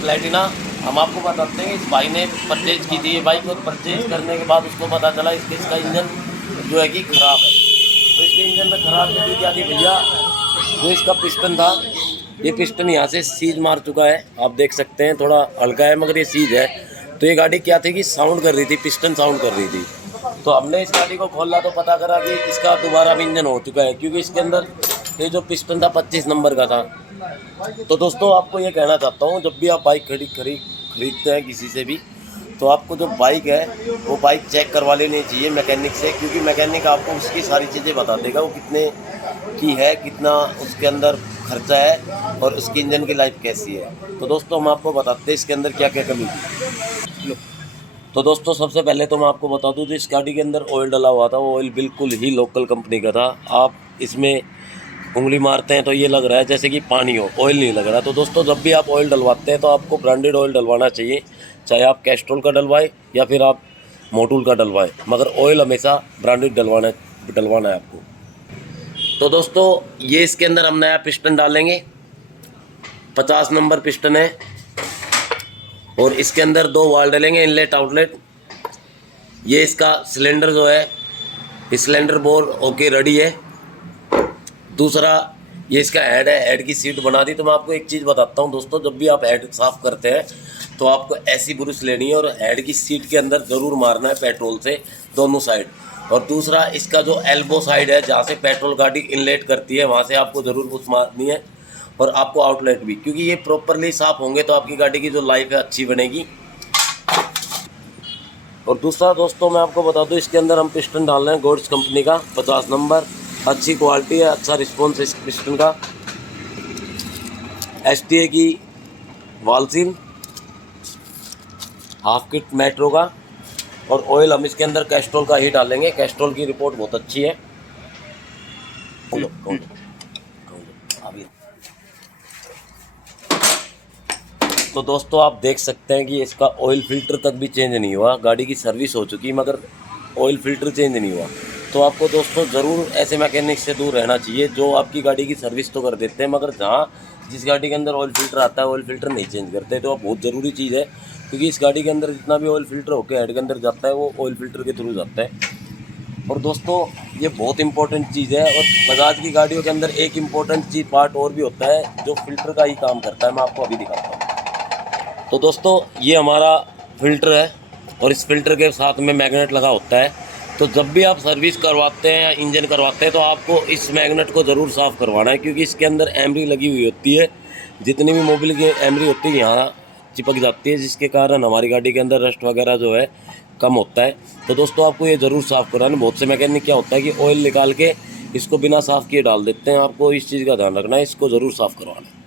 Platina हम आपको बताते हैं, इस भाई ने परचेज की थी ये बाइक, और परचेज करने के बाद उसको पता चला इसका इंजन जो है कि ख़राब है। तो इसके इंजन में ख़राब क्या थी भैया, जो इसका पिस्टन था, ये पिस्टन यहाँ से सीज मार चुका है, आप देख सकते हैं, थोड़ा हल्का है मगर ये सीज है। तो ये गाड़ी क्या थी कि साउंड कर रही थी, पिस्टन साउंड कर रही थी। तो हमने इस गाड़ी को खोला तो पता करा कि इसका दोबारा भी इंजन हो चुका है, क्योंकि इसके अंदर ये जो पिस्टन था 25 नंबर का था। तो दोस्तों आपको ये कहना चाहता हूँ, जब भी आप बाइक खरीदते हैं किसी से भी, तो आपको जो बाइक है वो बाइक चेक करवा लेनी चाहिए मैकेनिक से, क्योंकि मैकेनिक आपको उसकी सारी चीज़ें बता देगा, वो कितने की है, कितना उसके अंदर खर्चा है और उसकी इंजन की लाइफ कैसी है। तो दोस्तों हम आपको बताते हैं इसके अंदर क्या क्या कमी थी। तो दोस्तों सबसे पहले तो मैं आपको बता दूं, जो इस गाड़ी के अंदर ऑयल डला हुआ था वो ऑयल बिल्कुल ही लोकल कंपनी का था। आप इसमें उंगली मारते हैं तो ये लग रहा है जैसे कि पानी हो, ऑयल नहीं लग रहा। तो दोस्तों जब भी आप ऑयल डलवाते हैं तो आपको ब्रांडेड ऑयल डलवाना चाहिए, चाहे आप कैस्ट्रोल का डलवाएं या फिर आप मोटूल का डलवाएं, मगर ऑयल हमेशा ब्रांडेड डलवाना है आपको। तो दोस्तों ये इसके अंदर हम नया पिस्टन डालेंगे, 50 नंबर पिस्टन है, और इसके अंदर 2 वाल्व डलेंगे, इनलेट आउटलेट। ये इसका सिलेंडर जो है, सिलेंडर बोर ओके रेडी है। दूसरा ये इसका हेड है, हेड की सीट बना दी। तो मैं आपको एक चीज़ बताता हूँ दोस्तों, जब भी आप हेड साफ़ करते हैं तो आपको ऐसी ब्रश लेनी है और हेड की सीट के अंदर ज़रूर मारना है पेट्रोल से दोनों साइड। और दूसरा इसका जो एल्बो साइड है, जहाँ से पेट्रोल गाड़ी इनलेट करती है, वहाँ से आपको ज़रूर ब्रश मारनी है, और आपको आउटलेट भी, क्योंकि ये प्रॉपरली साफ़ होंगे तो आपकी गाड़ी की जो लाइफ है अच्छी बनेगी। और दूसरा दोस्तों मैं आपको बता दूं, इसके अंदर हम पिस्टन डाल रहे हैं गोड्स कंपनी का 50 नंबर, अच्छी क्वालिटी है, अच्छा रिस्पॉन्स इस पिस्टन का। STA की वालसील, हाफ किट मेट्रो का, और ऑयल हम इसके अंदर कैस्ट्रोल का ही डालेंगे। कैस्ट्रोल की रिपोर्ट बहुत अच्छी है। तो दोस्तों आप देख सकते हैं कि इसका ऑयल फिल्टर तक भी चेंज नहीं हुआ, गाड़ी की सर्विस हो चुकी मगर ऑयल फिल्टर चेंज नहीं हुआ। तो आपको दोस्तों ज़रूर ऐसे मैकेनिक से दूर रहना चाहिए जो आपकी गाड़ी की सर्विस तो कर देते हैं, मगर जहाँ जिस गाड़ी के अंदर ऑयल फिल्टर आता है ऑयल फिल्टर नहीं चेंज करते। तो आप बहुत ज़रूरी चीज़ है, क्योंकि इस गाड़ी के अंदर जितना भी ऑयल फिल्टर होकर हेड के अंदर जाता है वो ऑयल फिल्टर के थ्रू जाता है। और दोस्तों ये बहुत इंपॉर्टेंट चीज़ है। और बजाज की गाड़ियों के अंदर एक इम्पॉर्टेंट चीज़ पार्ट और भी होता है जो फिल्टर का ही काम करता है, मैं आपको अभी दिखाता हूँ। तो दोस्तों ये हमारा फ़िल्टर है, और इस फिल्टर के साथ में मैग्नेट लगा होता है। तो जब भी आप सर्विस करवाते हैं या इंजन करवाते हैं तो आपको इस मैग्नेट को ज़रूर साफ़ करवाना है, क्योंकि इसके अंदर एमरी लगी हुई होती है। जितनी भी मोबिल की एमरी होती है यहाँ चिपक जाती है, जिसके कारण हमारी गाड़ी के अंदर रस्ट वगैरह जो है कम होता है। तो दोस्तों आपको ये ज़रूर साफ़ कराना। बहुत से मैकेनिक क्या होता है कि ऑयल निकाल के इसको बिना साफ़ किए डाल देते हैं, आपको इस चीज़ का ध्यान रखना है, इसको ज़रूर साफ़ करवाना है।